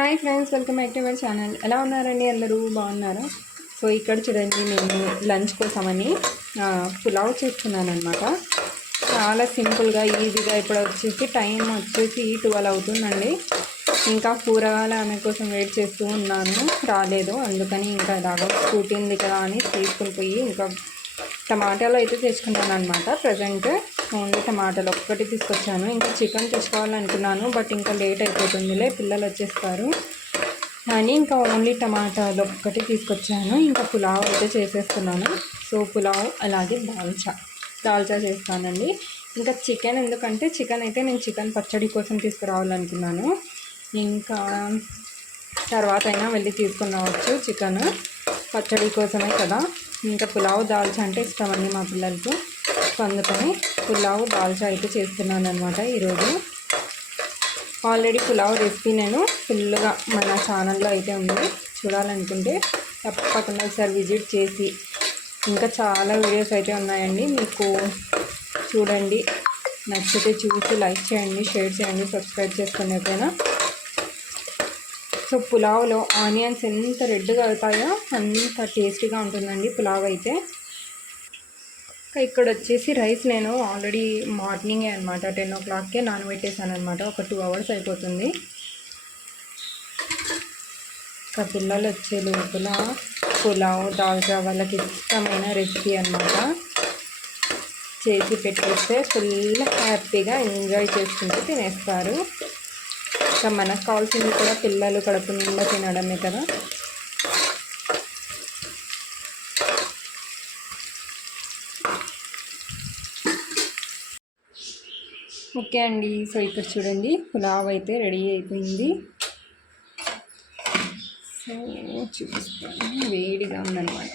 Hi friends, welcome back to our channel. ఎలా ఉన్నారండి? అందరూ బాగున్నారా? సో ఇక్కడ చూడండి, నేను లంచ్ కోసమని పులావ్ చేస్తున్నాను అనమాట. చాలా సింపుల్గా ఈజీగా. ఇప్పుడు వచ్చేసి టైం వచ్చేసి 12 అవుతుందండి. ఇంకా కూరగాయలు ఆమె కోసం వెయిట్ చేస్తూ ఉన్నాను, రాలేదు. అందుకని ఇంకా ఇలాగ స్కూటీ ఉంది కదా అని తీసుకుని పోయి ఇంకా టమాటాలు అయితే తెచ్చుకున్నాను అనమాట. ప్రజెంట్ ఓన్లీ టమాటాలు ఒక్కటి తీసుకొచ్చాను. ఇంకా చికెన్ తెచ్చుకోవాలనుకున్నాను, బట్ ఇంకా లేట్ అయిపోతుందిలే, పిల్లలు వచ్చేస్తారు అని ఇంకా ఓన్లీ టమాటాలు ఒక్కటి తీసుకొచ్చాను. ఇంకా పులావ్ అయితే చేసేస్తున్నాను. సో పులావ్ అలాగే దాల్చా చేస్తానండి. ఇంకా చికెన్ ఎందుకంటే చికెన్ అయితే నేను చికెన్ పచ్చడి కోసం తీసుకురావాలనుకున్నాను. ఇంకా తర్వాత అయినా వెళ్ళి తీసుకుని రావచ్చు. చికెన్ పచ్చడి కోసమే కదా. ఇంకా పులావ్ దాల్చా అంటే ఇష్టం అండి మా పిల్లలకు. సో అందుకని పులావ్ దాల్చా అయితే చేస్తున్నాను అనమాట ఈరోజు. ఆల్రెడీ పులావ్ రెసిపీ నేను ఫుల్గా మన ఛానల్లో అయితే ఉంది. చూడాలనుకుంటే తప్పకుండా ఒకసారి విజిట్ చేసి, ఇంకా చాలా వీడియోస్ అయితే ఉన్నాయండి, మీకు చూడండి. నచ్చితే చూసి లైక్ చేయండి, షేర్ చేయండి, సబ్స్క్రైబ్ చేసుకుని ఎప్పుడైనా. సో పులావ్లో ఆనియన్స్ ఎంత రెడ్గా అవుతాయో అంత టేస్టీగా ఉంటుందండి పులావ్ అయితే. ఇక్కడ వచ్చేసి రైస్ నేను ఆల్రెడీ మార్నింగే అనమాట 10 o'clockకే నానబెట్టేసాను అనమాట. ఒక 2 hours అయిపోతుంది. ఇంకా పిల్లలు వచ్చే లోపల పులావ్ దాల్చా వాళ్ళకి ఇష్టమైన రెసిపీ అనమాట చేసి పెట్టేస్తే ఫుల్ హ్యాపీగా ఎంజాయ్ చేసుకుంటూ తినేస్తారు. ఇంకా మనకు కావాల్సింది కూడా పిల్లలు కడుపు నిండా తినడమే కదా. ఓకే అండి. సో ఇక్కడ చూడండి, పులావ్ అయితే రెడీ అయిపోయింది. సో చూపిస్తాను, వేడిగా ఉందన్నమాట.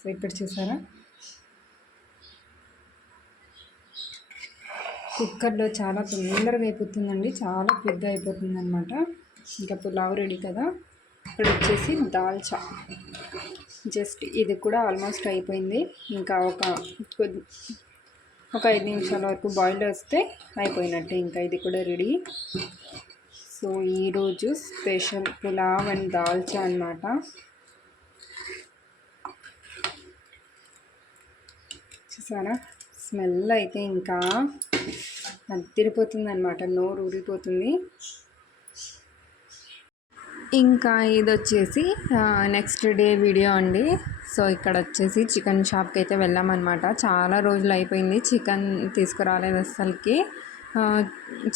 సో ఇక్కడ చూసారా, కుక్కర్లో చాలా తొందరగా అయిపోతుందండి, చాలా పెద్ద అయిపోతుంది అనమాట. ఇంకా పులావ్ రెడీ కదా. ఇక్కడ వచ్చేసి దాల్చా జస్ట్ ఇది కూడా ఆల్మోస్ట్ అయిపోయింది. ఇంకా ఒక 5 నిమిషాల వరకు బాయిల్ వస్తే అయిపోయినట్టే. ఇంకా ఇది కూడా రెడీ. సో ఈరోజు స్పెషల్ పులావ్ అండ్ దాల్చా అన్నమాట. చూసారా, స్మెల్ అయితే ఇంకా అదిరిపోతుంది అనమాట, నోరు ఊరిపోతుంది. ఇంకా ఇది వచ్చేసి నెక్స్ట్ డే వీడియో అండి. సో ఇక్కడ వచ్చేసి చికెన్ షాప్కి అయితే వెళ్ళామన్నమాట. చాలా రోజులు అయిపోయింది చికెన్ తీసుకురాలేదు అస్సలకి.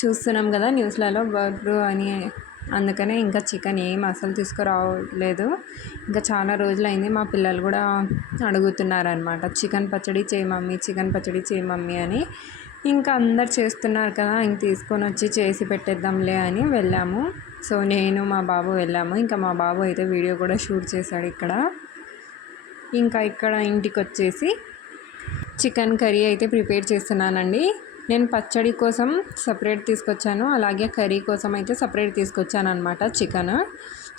చూస్తున్నాం కదా న్యూస్లలో బర్డ్ ఫ్లూ అని, అందుకనే ఇంకా చికెన్ ఏం అసలు తీసుకురావలేదు. ఇంకా చాలా రోజులు అయింది. మా పిల్లలు కూడా అడుగుతున్నారనమాట, చికెన్ పచ్చడి చేయి మమ్మీ, చికెన్ పచ్చడి చేయి మమ్మీ అని. ఇంకా అందరు చేస్తున్నారు కదా, ఇంక తీసుకొని వచ్చి చేసి పెట్టేద్దాంలే అని వెళ్ళాము. సో నేను మా బాబు వెళ్ళాము. ఇంకా మా బాబు అయితే వీడియో కూడా షూట్ చేశాడు ఇక్కడ. ఇంకా ఇక్కడ ఇంటికి వచ్చేసి చికెన్ కర్రీ అయితే ప్రిపేర్ చేస్తున్నానండి. నేను పచ్చడి కోసం సపరేట్ తీసుకొచ్చాను, అలాగే కర్రీ కోసం అయితే సపరేట్ తీసుకొచ్చాను అనమాట చికెన్.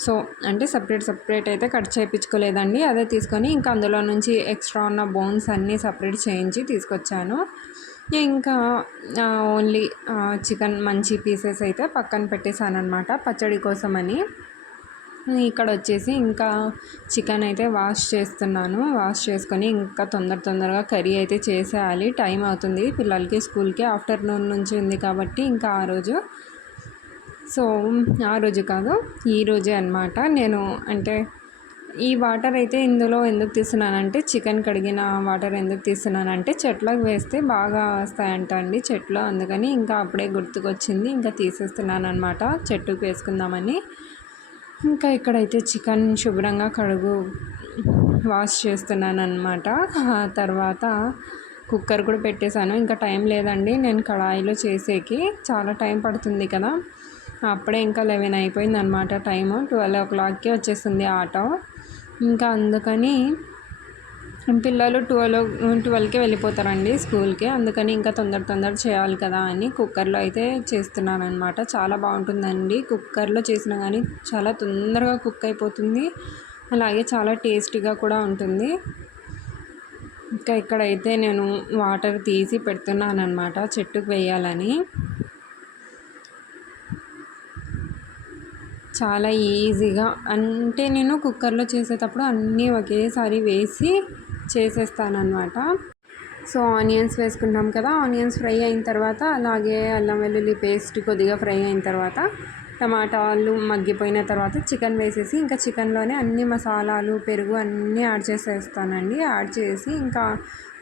సో అంటే సపరేట్ అయితే కట్ చేయించుకోలేదండి, అదే తీసుకొని ఇంకా అందులో నుంచి ఎక్స్ట్రా ఉన్న బోన్స్ అన్నీ సపరేట్ చేయించి తీసుకొచ్చాను. ఇంకా ఓన్లీ చికెన్ మంచి పీసెస్ అయితే పక్కన పెట్టేశాను అనమాట పచ్చడి కోసమని. ఇక్కడ వచ్చేసి ఇంకా చికెన్ అయితే వాష్ చేస్తున్నాను. వాష్ చేసుకొని ఇంకా తొందరగా కర్రీ అయితే చేసేయాలి, టైం అవుతుంది పిల్లలకి స్కూల్కి. ఆఫ్టర్నూన్ నుంచి ఉంది కాబట్టి ఇంకా ఆ రోజు కాదు, ఈరోజే అనమాట. నేను అంటే ఈ వాటర్ అయితే ఇందులో ఎందుకు తీస్తున్నానంటే, చికెన్ కడిగిన వాటర్ ఎందుకు తీస్తున్నానంటే చెట్లకు వేస్తే బాగా వస్తాయంట అండి చెట్లు, అందుకని ఇంకా అప్పుడే గుర్తుకొచ్చింది, ఇంకా తీసేస్తున్నాను అనమాట చెట్టుకు వేసుకుందామని. ఇంకా ఇక్కడైతే చికెన్ శుభ్రంగా వాష్ చేస్తున్నాను అనమాట. తర్వాత కుక్కర్ కూడా పెట్టేశాను. ఇంకా టైం లేదండి, నేను కడాయిలో చేసేకి చాలా టైం పడుతుంది కదా. అప్పుడే ఇంకా 11 అయిపోయింది అనమాట టైము. 12 o'clockకే వచ్చేస్తుంది ఆటో. ఇంకా అందుకని పిల్లలు 12కే వెళ్ళిపోతారండి స్కూల్కి, అందుకని ఇంకా తొందర చేయాలి కదా అని కుక్కర్లో అయితే చేస్తున్నాను అనమాట. చాలా బాగుంటుందండి కుక్కర్లో చేసినా కానీ, చాలా తొందరగా కుక్ అయిపోతుంది, అలాగే చాలా టేస్టీగా కూడా ఉంటుంది. ఇంకా ఇక్కడైతే నేను వాటర్ తీసి పెడుతున్నాను అనమాట చెట్టుకు వేయాలని. చాలా ఈజీగా, అంటే నేను కుక్కర్లో చేసేటప్పుడు అన్నీ ఒకేసారి వేసి చేసేస్తానన్నమాట. సో ఆనియన్స్ వేసుకుంటాం కదా, ఆనియన్స్ ఫ్రై అయిన తర్వాత అలాగే అల్లం వెల్లుల్లి పేస్ట్ కొద్దిగా ఫ్రై అయిన తర్వాత టమాటాలు మగ్గిపోయిన తర్వాత చికెన్ వేసేసి ఇంకా చికెన్లోనే అన్ని మసాలాలు పెరుగు అన్నీ యాడ్ చేసేస్తానండి. యాడ్ చేసి ఇంకా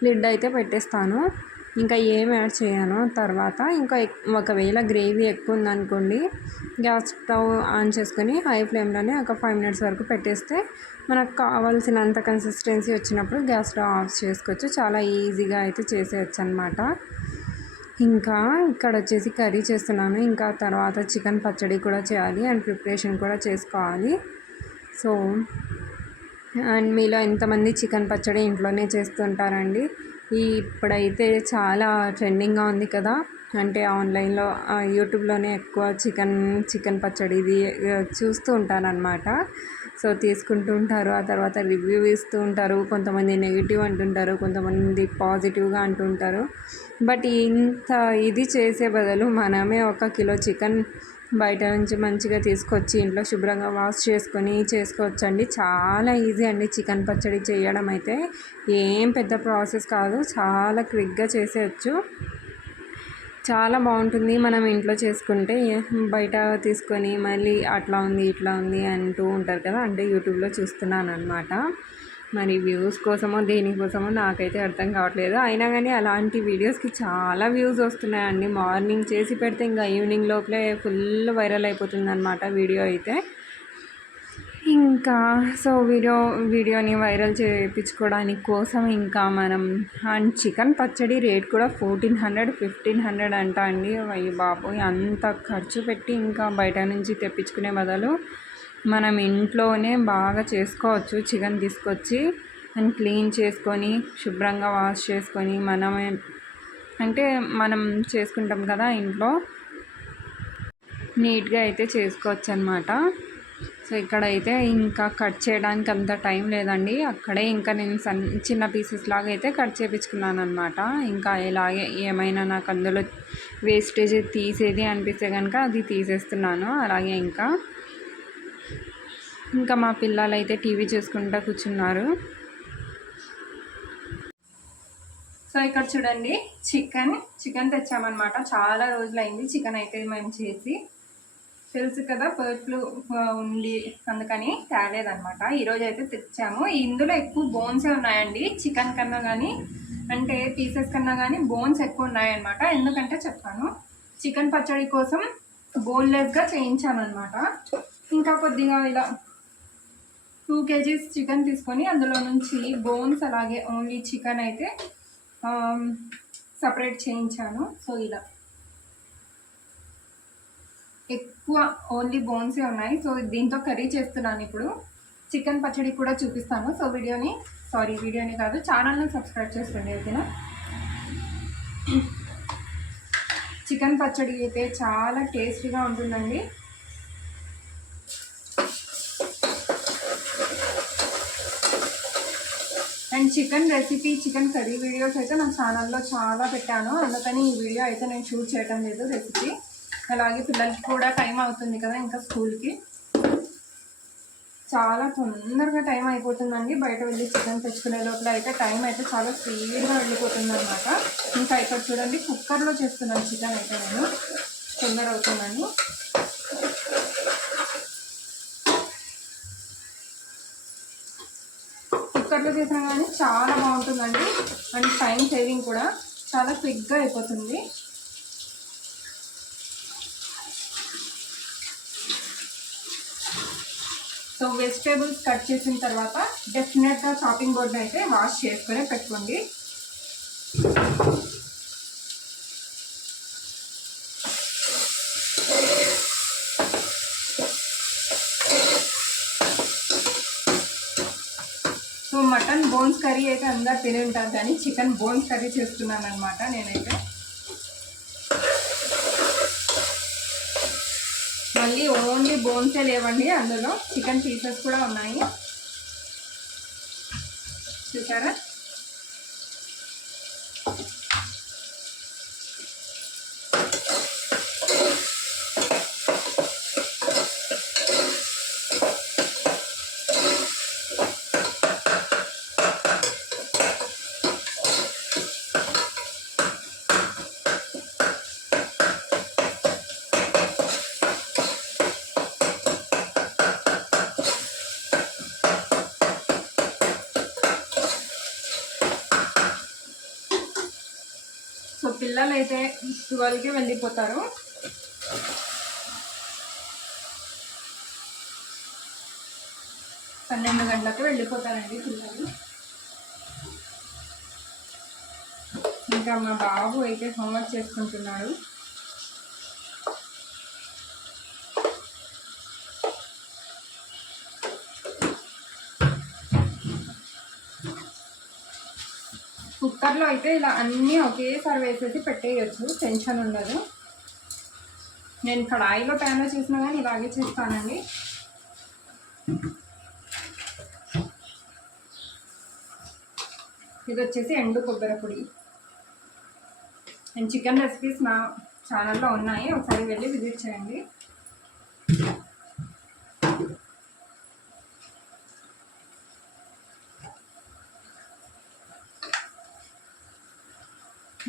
లిడ్ అయితే పెట్టేస్తాను. ఇంకా ఏం యాడ్ చేయను. తర్వాత ఇంకా ఒకవేళ గ్రేవీ ఎక్కువ ఉందనుకోండి, గ్యాస్ స్టవ్ ఆన్ చేసుకొని హై ఫ్లేమ్లోనే ఒక 5 మినిట్స్ వరకు పెట్టేస్తే మనకు కావాల్సినంత కన్సిస్టెన్సీ వచ్చినప్పుడు గ్యాస్ స్టవ్ ఆఫ్ చేసుకోవచ్చు. చాలా ఈజీగా అయితే చేసేయచ్చు అనమాట. ఇంకా ఇక్కడ వచ్చేసి కర్రీ చేస్తున్నాను. ఇంకా తర్వాత చికెన్ పచ్చడి కూడా చేయాలి అండ్ ప్రిపరేషన్ కూడా చేసుకోవాలి. సో అండ్ మీలో ఎంతమంది చికెన్ పచ్చడి ఇంట్లోనే చేస్తుంటారండి? ఇప్పుడైతే చాలా ట్రెండింగ్గా ఉంది కదా, అంటే ఆన్లైన్లో యూట్యూబ్లోనే ఎక్కువ చికెన్ పచ్చడిది చూస్తూ ఉంటారనమాట. సో తీసుకుంటూ ఉంటారు, ఆ తర్వాత రివ్యూ ఇస్తూ ఉంటారు. కొంతమంది నెగిటివ్ అంటుంటారు, కొంతమంది పాజిటివ్గా అంటుంటారు. బట్ ఇంత ఇది చేసే బదులు మనమే 1 కిలో చికెన్ బయట నుంచి మంచిగా తీసుకొచ్చి ఇంట్లో శుభ్రంగా వాష్ చేసుకొని చేసుకోవచ్చండి. చాలా ఈజీ అండి చికెన్ పచ్చడి చేయడం అయితే. ఏం పెద్ద ప్రాసెస్ కాదు, చాలా క్విక్గా చేసేయచ్చు. చాలా బాగుంటుంది మనం ఇంట్లో చేసుకుంటే. బయట తీసుకొని మళ్ళీ అట్లా ఉంది ఇట్లా ఉంది అంటూ ఉంటారు కదా, అంటే యూట్యూబ్లో చూస్తున్నాను అనమాట. మరి వ్యూస్ కోసమో దేనికోసమో నాకైతే అర్థం కావట్లేదు. అయినా కానీ అలాంటి వీడియోస్కి చాలా వ్యూస్ వస్తున్నాయండి. మార్నింగ్ చేసి పెడితే ఇంకా ఈవినింగ్ లోపలే ఫుల్ వైరల్ అయిపోతుంది అనమాట వీడియో అయితే. ఇంకా సో వీడియోని వైరల్ చేయించుకోవడానికి కోసం ఇంకా మనం అండ్ చికెన్ పచ్చడి రేట్ కూడా 1400 1500 అంట అండి. అయ్యి బాబోయ్, అంత ఖర్చు పెట్టి ఇంకా బయట నుంచి తెప్పించుకునే బదులు మనం ఇంట్లోనే బాగా చేసుకోవచ్చు. చికెన్ తీసుకొచ్చి అండ్ క్లీన్ చేసుకొని శుభ్రంగా వాష్ చేసుకొని మనమే, అంటే మనం చేసుకుంటాం కదా ఇంట్లో, నీట్గా అయితే చేసుకోవచ్చు అనమాట. సో ఇక్కడైతే ఇంకా కట్ చేయడానికి అంత టైం లేదండి. అక్కడే ఇంకా నేను చిన్న పీసెస్ లాగా అయితే కట్ చేయించుకున్నాను అనమాట. ఇంకా ఇలాగే ఏమైనా నాకు అందులో వేస్టేజ్ తీసేది అనిపిస్తే కనుక అది తీసేస్తున్నాను. అలాగే ఇంకా మా పిల్లలు అయితే టీవీ చూసుకుంటూ కూర్చున్నారు. సో ఇక్కడ చూడండి, చికెన్ తెచ్చామన్నమాట. చాలా రోజులైంది చికెన్ అయితే మేము చేసి. తెలుసు కదా బర్డ్ ఫ్లూ ఉంది, అందుకని తేలేదనమాట. ఈరోజు అయితే తెచ్చాము. ఇందులో ఎక్కువ బోన్సే ఉన్నాయండి చికెన్ కన్నా కానీ, అంటే పీసెస్ కన్నా కానీ బోన్స్ ఎక్కువ ఉన్నాయన్నమాట. ఎందుకంటే చెప్తాను, చికెన్ పచ్చడి కోసం బోన్లెస్గా చేయించామన్నమాట. ఇంకా కొద్దిగా ఇలా 2 kgs చికెన్ తీసుకొని అందులో నుంచి బోన్స్ అలాగే ఓన్లీ చికెన్ అయితే సపరేట్ చేయించాను. సో ఇలా ఎక్కువ ఓన్లీ బోన్సే ఉన్నాయి. సో దీంతో కర్రీ చేస్తున్నాను ఇప్పుడు. చికెన్ పచ్చడి కూడా చూపిస్తాను. సో వీడియోని కాదు, ఛానల్ని సబ్స్క్రైబ్ చేసుకోండి ఓకేనా. చికెన్ పచ్చడి అయితే చాలా టేస్టీగా ఉంటుందండి. And chicken recipe, chicken curry videos అయితే నా ఛానల్లో చాలా పెట్టాను, అందుకని ఈ వీడియో అయితే నేను షూట్ చేయడం లేదు రెసిపీ. అలాగే పిల్లలకి కూడా టైం అవుతుంది కదా ఇంకా స్కూల్కి, చాలా తొందరగా టైం అయిపోతుందండి. బయట వెళ్ళి చికెన్ తెచ్చుకునే లోపల అయితే టైం అయితే చాలా స్పీడ్గా వెళ్ళిపోతుంది అనమాట. ఇంకా ఇక్కడ చూడండి, కుక్కర్లో చేస్తున్నాను చికెన్ అయితే నేను, తొందర అవుతుందని. కుక్కర్లో చేసినా కానీ చాలా బాగుంటుందండి. అండ్ టైం సేవింగ్ కూడా, చాలా క్విక్గా అయిపోతుంది. సో వెజిటేబుల్స్ కట్ చేసిన తర్వాత డెఫినెట్గా చాపింగ్ బోర్డ్ని అయితే వాష్ చేసుకొని పెట్టుకోండి. సో మటన్ బోన్స్ కర్రీ అయితే అందరు తిని ఉంటారు, కానీ చికెన్ బోన్స్ కర్రీ చేస్తున్నాను అనమాట నేనైతే. మళ్ళీ ఓన్లీ బోన్సే లేవండి, అందులో చికెన్ పీసెస్ కూడా ఉన్నాయి చూసారా. పిల్లలు అయితే 12కి వెళ్ళిపోతారు. పన్నెండు గంటలకు వెళ్ళిపోతారండి పిల్లలు. ఇంకా మా బాబు అయితే హోంవర్క్ చేసుకుంటున్నాడు. కుక్కర్లో అయితే ఇలా అన్నీ ఒకేసారి వేసేసి పెట్టేయచ్చు, టెన్షన్ ఉండదు. నేను కడాయిలో ప్యాన్లో చేసినా కానీ ఇలాగే చేస్తానండి. ఇది వచ్చేసి ఎండు కొబ్బరి పొడి. అండ్ చికెన్ రెసిపీస్ నా ఛానల్లో ఉన్నాయి, ఒకసారి వెళ్ళి విజిట్ చేయండి.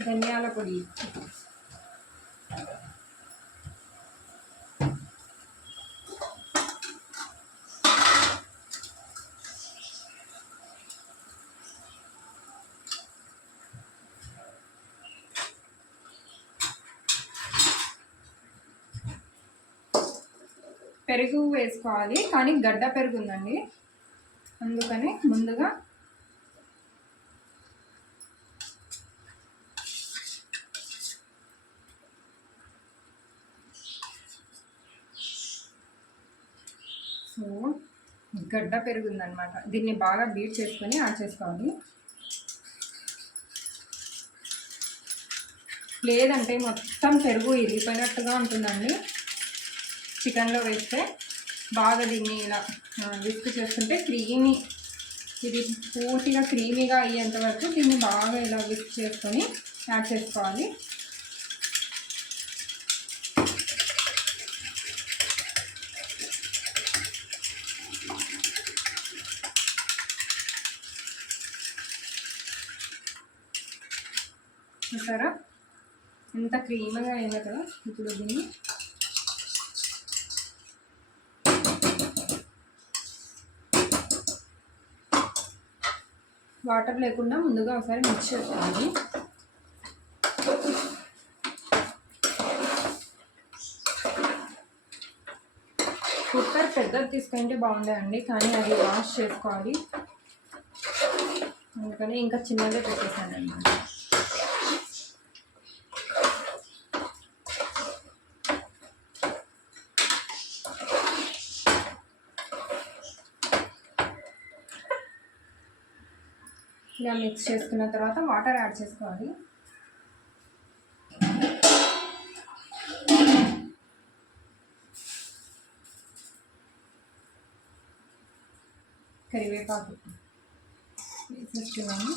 ధనియాల పొడి, పెరుగు వేసుకోవాలి, కానీ గడ్డ పెరుగు ఉందండి, అందుకని ముందుగా గడ్డ పెరుగు ఉందన్నమాట. దీన్ని బాగా బీట్ చేసుకొని యాడ్ చేసుకోవాలి. లేదంటే మొత్తం పెరుగు ఇరిగిపోయినట్టుగా ఉంటుందండి. చికెన్లో వేస్తే బాగా దీన్ని ఇలా విస్క్ చేసుకుంటే ఇది పూర్తిగా క్రీమీగా అయ్యేంత వరకు దీన్ని బాగా ఇలా విస్క్ చేసుకొని యాడ్ చేసుకోవాలి. చూసారా ఎంత క్రీమీగా అయిందో కదా. ఇప్పుడు దీన్ని వాటర్ లేకుండా ముందుగా ఒకసారి మిక్స్ చేసుకోవాలి. కుక్కర్ పెద్దది తీసుకుంటే బాగుండేయండి, కానీ అది వాష్ చేసుకోవాలి, అందుకని ఇంకా చిన్నదే పెట్టేసానండి. ఇలా మిక్స్ చేసుకున్న తర్వాత వాటర్ యాడ్ చేసుకోవాలి. కరివేపాకు వేసేస్తున్నాను.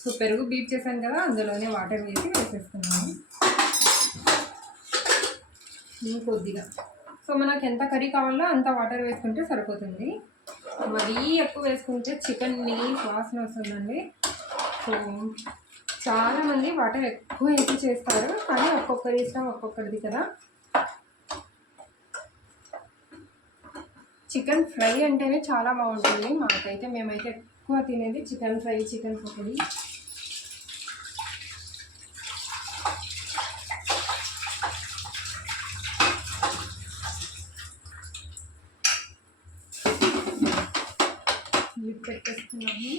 సో పెరుగు బీట్ చేశాను కదా, అందులోనే వాటర్ వేసి వేసేస్తున్నాను ఇంకొద్దిగా. సో మనకు ఎంత కర్రీ కావాలో అంత వాటర్ వేసుకుంటే సరిపోతుంది. మరీ ఎక్కువ వేసుకుంటే చికెన్ నీస్ వాసన వస్తుందండి. సో చాలామంది వాటర్ ఎక్కువ వేసి చేస్తారు, కానీ ఒక్కొక్కరి ఇష్టం ఒక్కొక్కరిది కదా. చికెన్ ఫ్రై అంటేనే చాలా బాగుంటుంది మాకైతే. మేమైతే ఎక్కువ తినేది చికెన్ ఫ్రై, చికెన్ పకోడీ. పెట్టేస్తున్నాము.